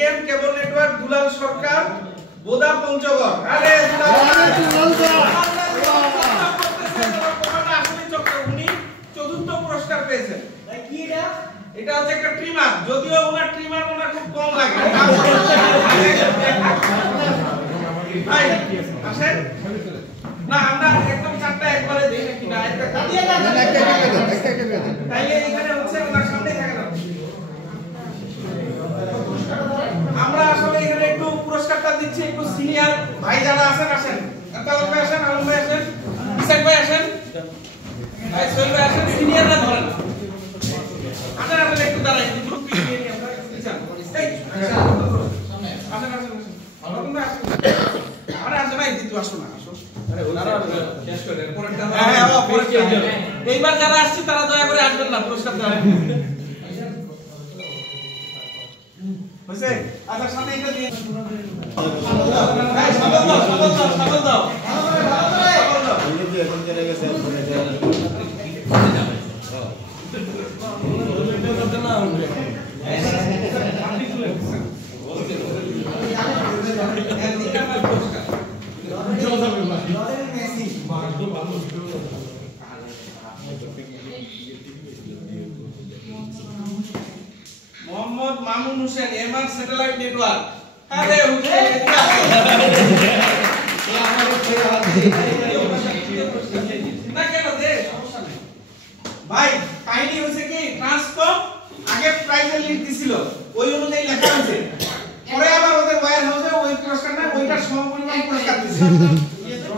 ATM কেবল network দুলাল সরকার বোদা পঞ্চগড়। আরে উনি চতুর্থ পুরস্কার পেয়েছেন। কি এটা? এটা হচ্ছে একটা ট্রিমার, যদিও ওনার ট্রিমার ওনার খুব কম লাগে। ভাই আসেন না, আমরা একদম চারটা একবারে দেই নাকি না? একটা তাইলে এখানে হচ্ছে ওনার সামনে থাকে না। আমরা আসলে এখানে একটু পুরস্কারটা দিচ্ছি একটু সিনিয়র ভাই যারা আছেন, আসেন। তালক ভাই আসেন, আলম ভাই আসেন, ইসাক ভাই আসেন, ভাই সোহেল ভাই আসেন, সিনিয়ররা ধরেন। আসেন আসেন একটু দাঁড়াই, একটু গ্রুপ নিয়ে নিই আমরা। ইসাক এই আসেন আসেন আসেন, আলম ভাই আসেন। আরে আসেন ভাই, দিতু আসো না, আসো। আরে ওনারা শেষ করে দেন পরেরটা। হ্যাঁ পরেরটা। এইবার যারা আসছে তারা দয়া করে আসবেন না, পুরস্কার দেওয়া হইছে। আচ্ছা সামনে এটা দিয়ে এই সাবল দাও, সাবল দাও, সাবল দাও। এই যে এখন চলে গেছে ফোনে দেওয়া Mohammad Mamun Hossain, MR satellite network. আরে হুজুর না কেন দে, সমস্যা নেই ভাই। কাহিনী হচ্ছে কি, ট্রান্সকম আগে প্রাইজের লিস্ট দিছিল, ওই অনুযায়ী লেখা আছে। পরে আবার ওদের ওয়্যার হাউসে ওই পুরস্কার না, ওইটার সমপরিমাণ পুরস্কার দিছে।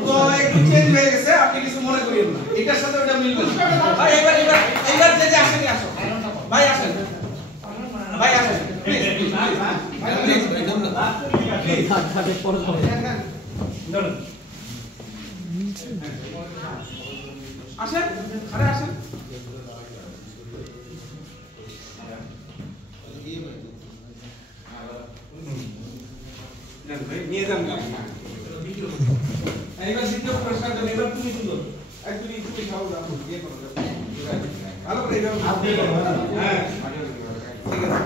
তো একটু চেঞ্জ হয়ে গেছে, আপনি কিছু মনে করিয়েন না, এটার সাথে ওটা মিলবে না ভাই। এবার যে আসেনি, আসো ভাই, আসেন ভাই, আসেন প্লিজ প্লিজ ভাই, প্লিজ আসেন। আরে আসেন, নিয়ে যান। এইবার দ্বিতীয় পুরস্কার দেন, এবার তুমি তুলো। তুমি খাও, ইয়ে করো, ভালো করে যাও। হ্যাঁ ঠিক আছে।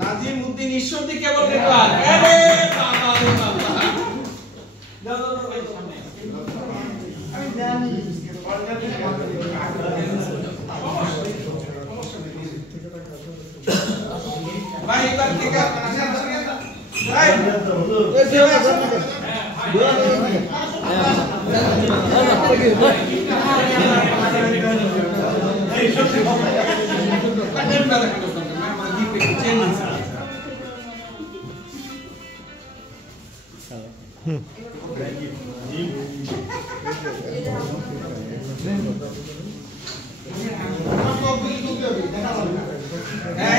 নাজিম উদ্দিন ঈশ্বরদী কেবল নেটওয়ার্ক। আরে বাবা রে বাবা, দাও দাও ভাই সামনে। আমি জানি ভাই, এবার ঠিক আছে, আসেন আসেন ভাই, এই যে আসেন। এই সত্যি কথা কাটেন না, দেখেন না আমাদের দিক থেকে চেঞ্জ হচ্ছে।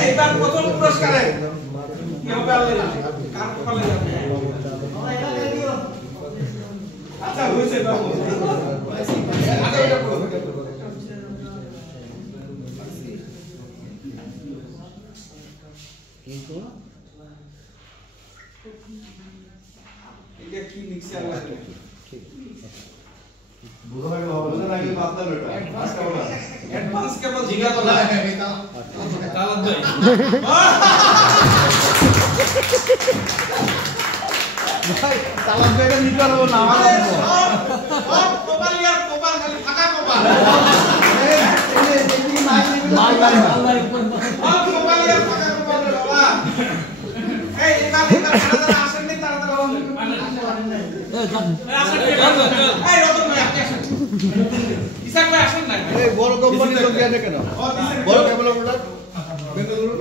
এইবার প্রথম পুরস্কারে কি হবে আল্লাহ কার কপালে যাবে। আচ্ছা হইছে বাবু, আগে এটা করো। এটা কি লিখছে আল্লাহ ঠিক বুঝা লাগে, হবে না নাকি বাদলা বেটা অ্যাডভান্স কেবল জিগা তো না এটা তালাত দেই। ভাই তালাত দেইটা নিতে পারবো না, আমার কপাল ইয়ার কপাল খালি ফাঁকা কপাল। এই কি মাই আল্লাহ কপাল ইয়ার ফাঁকা কপাল রে বাবা। এই এবার যারা আসেন নি তারা এই রতন ভাই আপনি আসেন, ইসাক ভাই আসেন না। এই বড় কোম্পানি লোক গিয়ে কেন বড় কেবল প্রোডাক্ট বেঙ্গালুরু